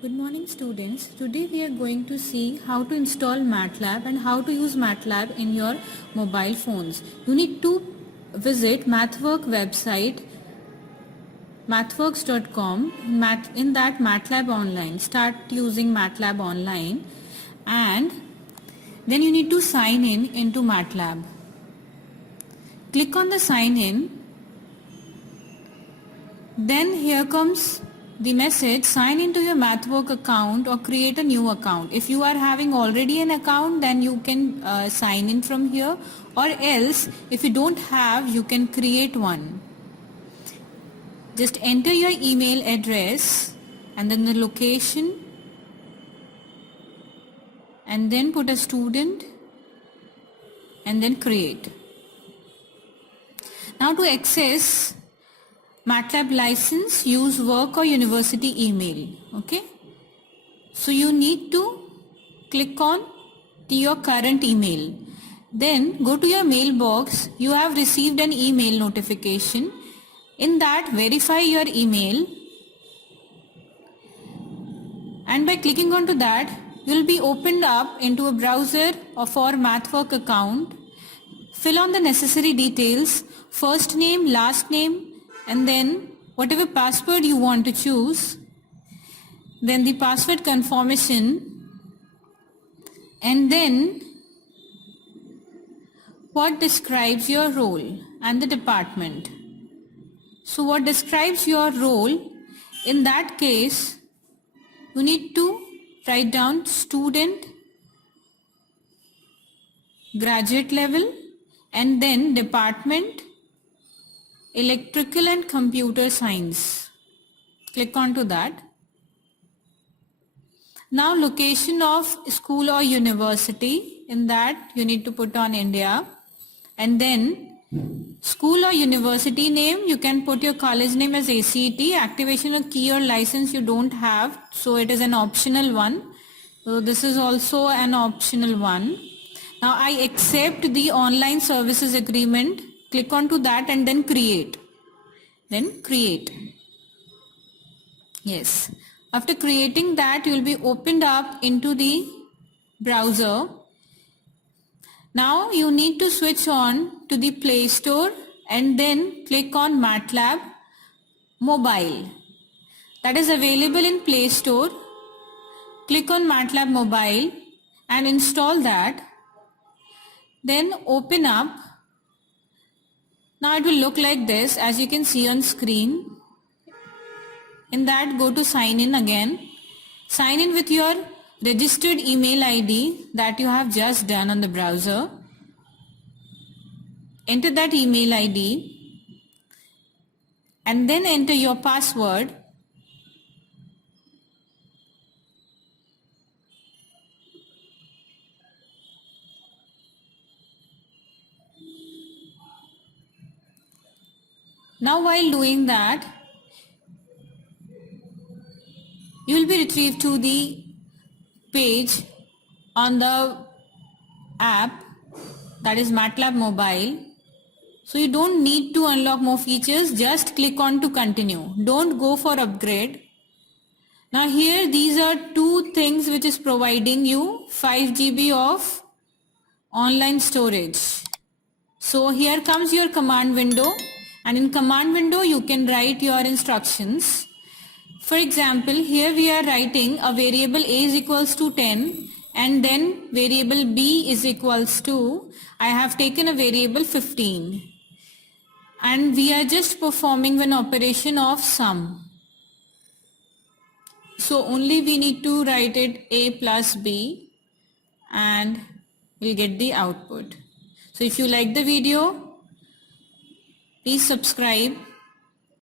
Good morning students. Today we are going to see how to install MATLAB and how to use MATLAB in your mobile phones. You need to visit MathWorks website mathworks.com. In that MATLAB online. Start using MATLAB online and then you need to sign in into MATLAB. Click on the sign in. Then here comes the message, sign into your MathWorks account or create a new account. If you are having already an account, then you can sign in from here, or else if you don't have, you can create one. Just enter your email address and then the location and then put a student and then create. Now to access MATLAB license, use work or university email. Okay. So you need to click on your current email. Then go to your mailbox. You have received an email notification. In that, verify your email. And by clicking onto that, you will be opened up into a browser for MathWorks account. Fill on the necessary details, first name, last name, and then whatever password you want to choose, then the password confirmation, and then what describes your role and the department. So what describes your role, in that case you need to write down student, graduate level, and then department, electrical and computer science. Click onto that. Now location of school or university, in that you need to put on India, and then school or university name, you can put your college name as ACET. Activation of key or license you don't have, so it is an optional one. So this is also an optional one. Now I accept the online services agreement. Click onto that and then create. Then create. Yes. After creating that, you will be opened up into the browser. Now you need to switch on to the Play Store and then click on MATLAB Mobile. That is available in Play Store. Click on MATLAB Mobile and install that. Then open up. Now it will look like this, as you can see on screen. In that, go to sign in again. Sign in with your registered email ID that you have just done on the browser. Enter that email ID and then enter your password. Now while doing that, you will be retrieved to the page on the app, that is MATLAB Mobile. So you don't need to unlock more features, just click on to continue. Don't go for upgrade. Now here these are two things which is providing you 5 GB of online storage. So here comes your command window. And in command window you can write your instructions. For example, here we are writing a variable a is equals to 10 and then variable b is equals to, I have taken a variable 15. And we are just performing an operation of sum. So only we need to write it a plus b and we'll get the output. So if you like the video, please subscribe